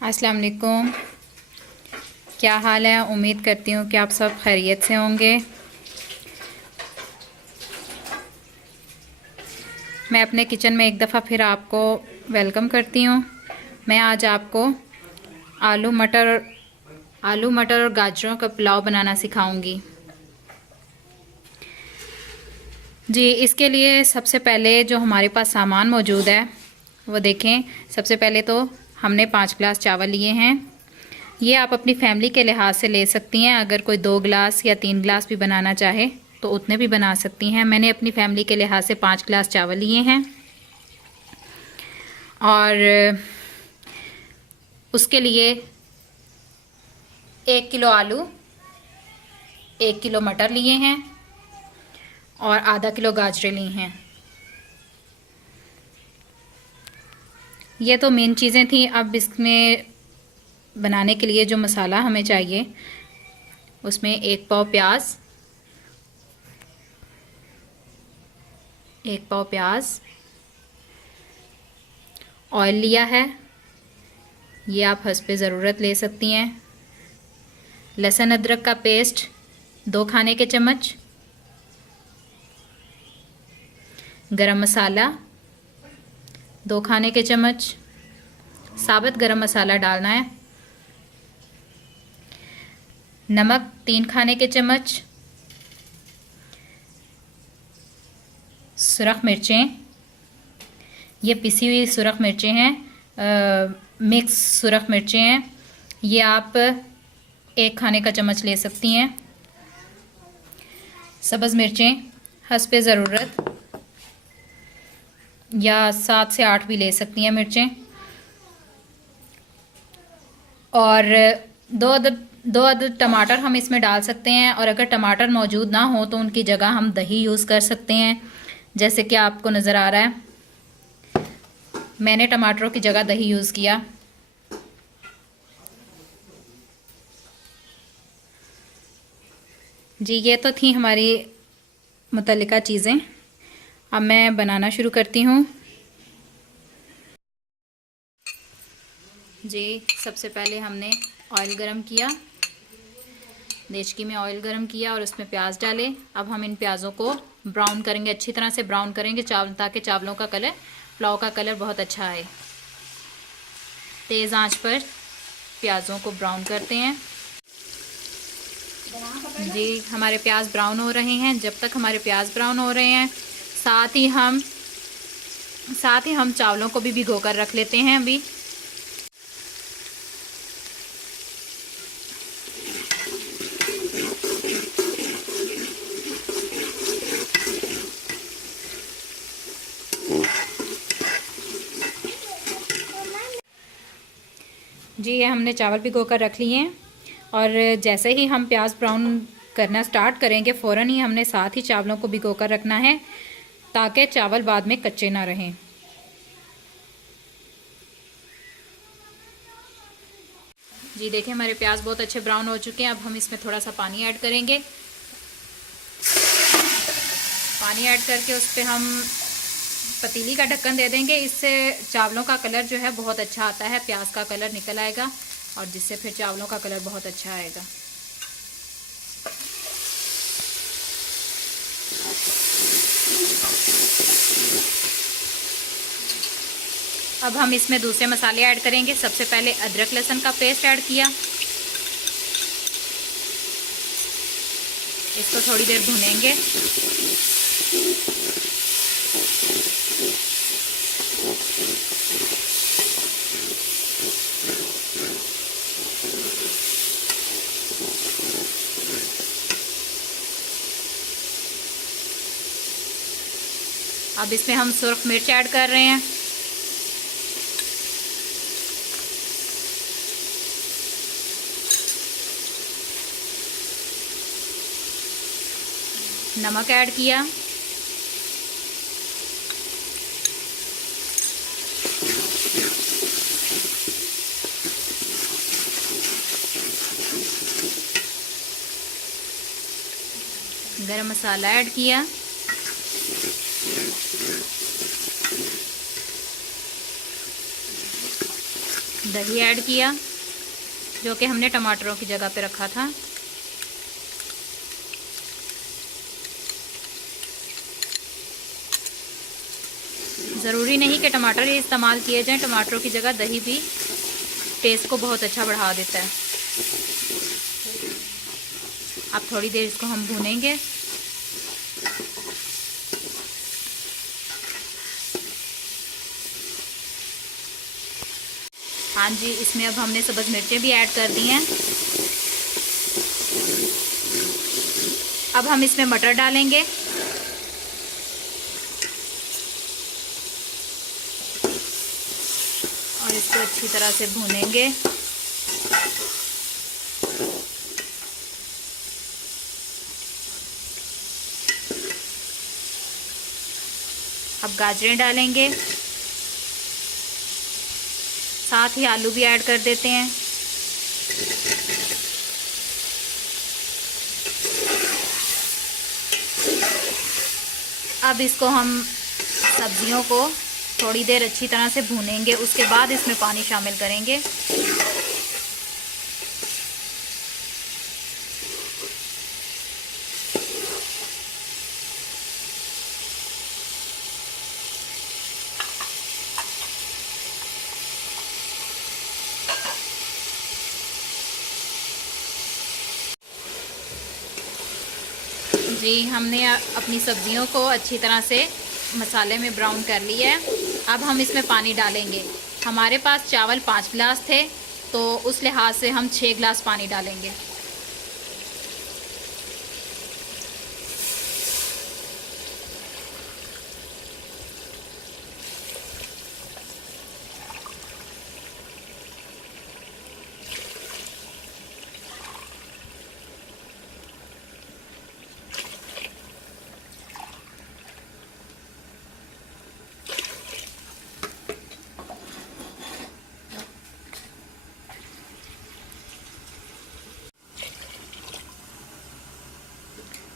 अस्सलाम वालेकुम। क्या हाल है? उम्मीद करती हूँ कि आप सब खैरियत से होंगे। मैं अपने किचन में एक दफ़ा फिर आपको वेलकम करती हूँ। मैं आज आपको आलू मटर और गाजरों का पुलाव बनाना सिखाऊंगी। जी, इसके लिए सबसे पहले जो हमारे पास सामान मौजूद है वो देखें। सबसे पहले तो हमने 5 गिलास चावल लिए हैं। ये आप अपनी फैमिली के लिहाज से ले सकती हैं। अगर कोई 2 गिलास या 3 गिलास भी बनाना चाहे तो उतने भी बना सकती हैं। मैंने अपनी फैमिली के लिहाज से 5 गिलास चावल लिए हैं। और उसके लिए 1 किलो आलू, 1 किलो मटर लिए हैं और आधा किलो गाजरें ली हैं। ये तो मेन चीज़ें थी। अब इसमें बनाने के लिए जो मसाला हमें चाहिए उसमें 1 पाव प्याज, 1 पाव प्याज, ऑयल लिया है, ये आप हस्बे ज़रूरत ले सकती हैं। लहसुन अदरक का पेस्ट 2 खाने के चम्मच, गरम मसाला 2 खाने के चम्मच, साबुत गरम मसाला डालना है, नमक 3 खाने के चम्मच, सुरख मिर्चें, ये पिसी हुई सुरख मिर्चें हैं, मिक्स सुरख मिर्चें हैं। ये आप 1 खाने का चम्मच ले सकती हैं। सब्ज़ मिर्चें हस्बे ज़रूरत, या 7 से 8 भी ले सकती हैं मिर्चें। और दो अदद टमाटर हम इसमें डाल सकते हैं। और अगर टमाटर मौजूद ना हो तो उनकी जगह हम दही यूज़ कर सकते हैं, जैसे कि आपको नज़र आ रहा है। मैंने टमाटरों की जगह दही यूज़ किया। जी, ये तो थी हमारी मुतल्लिका चीज़ें। अब मैं बनाना शुरू करती हूँ। जी, सबसे पहले हमने ऑयल गरम किया, देचकी में ऑयल गरम किया और उसमें प्याज डाले। अब हम इन प्याज़ों को ब्राउन करेंगे, अच्छी तरह से ब्राउन करेंगे ताकि चावलों का कलर, पुलाव का कलर बहुत अच्छा आए। तेज़ आंच पर प्याज़ों को ब्राउन करते हैं। जी, हमारे प्याज ब्राउन हो रहे हैं। जब तक हमारे प्याज ब्राउन हो रहे हैं साथ ही हम चावलों को भी भिगो कर रख लेते हैं। अभी जी, ये हमने चावल भिगो कर रख लिए हैं। और जैसे ही हम प्याज ब्राउन करना स्टार्ट करेंगे फ़ौरन ही हमने साथ ही चावलों को भिगो कर रखना है, ताकि चावल बाद में कच्चे ना रहें। जी देखिए, हमारे प्याज बहुत अच्छे ब्राउन हो चुके हैं। अब हम इसमें थोड़ा सा पानी ऐड करेंगे। पानी ऐड करके उस पर हम पतीली का ढक्कन दे देंगे। इससे चावलों का कलर जो है बहुत अच्छा आता है, प्याज का कलर निकल आएगा और जिससे फिर चावलों का कलर बहुत अच्छा आएगा। अब हम इसमें दूसरे मसाले ऐड करेंगे। सबसे पहले अदरक लहसुन का पेस्ट ऐड किया, इसको थोड़ी देर भूनेंगे। अब इसमें हम सुर्ख मिर्च ऐड कर रहे हैं। नमक ऐड किया। गरम मसाला ऐड किया। दही ऐड किया, जो कि हमने टमाटरों की जगह पे रखा था। ज़रूरी नहीं कि टमाटर ही इस्तेमाल किए जाएं, टमाटरों की जगह दही भी टेस्ट को बहुत अच्छा बढ़ा देता है। अब थोड़ी देर इसको हम भूनेंगे। हाँ जी, इसमें अब हमने सब्ज़ मिर्चें भी ऐड कर दी हैं। अब हम इसमें मटर डालेंगे। और इसको अच्छी तरह से भूनेंगे। अब गाजरें डालेंगे, साथ ही आलू भी ऐड कर देते हैं। अब इसको हम सब्जियों को थोड़ी देर अच्छी तरह से भूनेंगे, उसके बाद इसमें पानी शामिल करेंगे। जी, हमने अपनी सब्जियों को अच्छी तरह से मसाले में ब्राउन कर लिया है। अब हम इसमें पानी डालेंगे। हमारे पास चावल 5 गिलास थे, तो उस लिहाज से हम 6 गिलास पानी डालेंगे।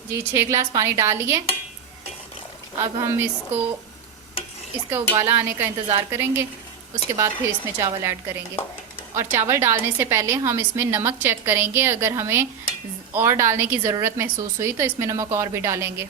जी, 6 गिलास पानी डालिए। अब हम इसका उबाला आने का इंतज़ार करेंगे, उसके बाद फिर इसमें चावल ऐड करेंगे। और चावल डालने से पहले हम इसमें नमक चेक करेंगे। अगर हमें और डालने की ज़रूरत महसूस हुई तो इसमें नमक और भी डालेंगे।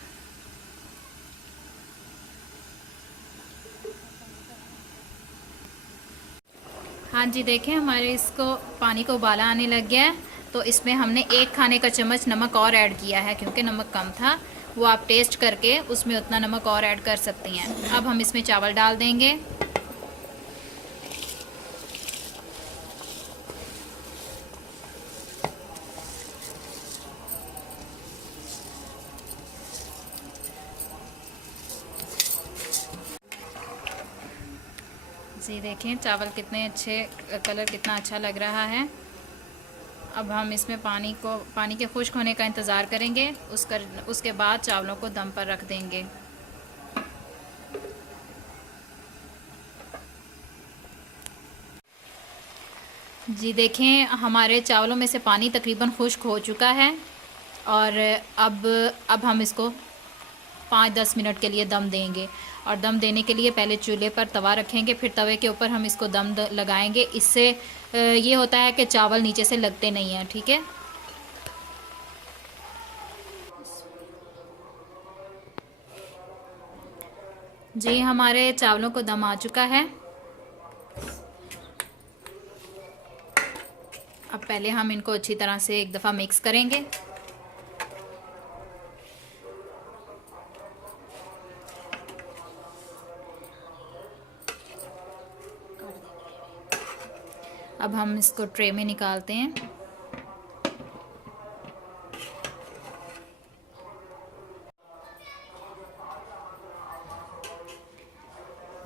हाँ जी, देखें हमारे इसको पानी को उबाला आने लग गया है, तो इसमें हमने 1 खाने का चम्मच नमक और ऐड किया है, क्योंकि नमक कम था। वो आप टेस्ट करके उसमें उतना नमक और ऐड कर सकती हैं। अब हम इसमें चावल डाल देंगे। जी देखें चावल कितने अच्छे, कलर कितना अच्छा लग रहा है। अब हम इसमें पानी के खुश्क होने का इंतज़ार करेंगे। उसके बाद चावलों को दम पर रख देंगे। जी देखें हमारे चावलों में से पानी तकरीबन खुश्क हो चुका है। और अब हम इसको 5-10 मिनट के लिए दम देंगे। और दम देने के लिए पहले चूल्हे पर तवा रखेंगे, फिर तवे के ऊपर हम इसको दम लगाएंगे। इससे ये होता है कि चावल नीचे से लगते नहीं हैं। ठीक है। जी हमारे चावलों को दम आ चुका है। अब पहले हम इनको अच्छी तरह से एक दफ़ा मिक्स करेंगे। अब हम इसको ट्रे में निकालते हैं।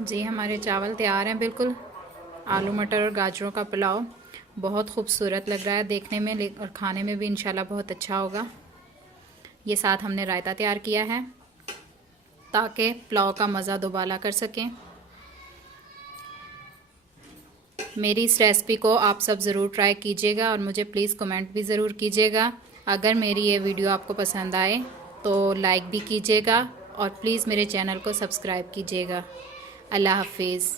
जी हमारे चावल तैयार हैं बिल्कुल। आलू मटर और गाजरों का पुलाव बहुत खूबसूरत लग रहा है देखने में, और खाने में भी इंशाल्लाह बहुत अच्छा होगा। ये साथ हमने रायता तैयार किया है ताकि पुलाव का मज़ा दोबाला कर सकें। मेरी इस रेसिपी को आप सब ज़रूर ट्राई कीजिएगा और मुझे प्लीज़ कमेंट भी ज़रूर कीजिएगा। अगर मेरी ये वीडियो आपको पसंद आए तो लाइक भी कीजिएगा और प्लीज़ मेरे चैनल को सब्सक्राइब कीजिएगा। अल्लाह हाफिज़।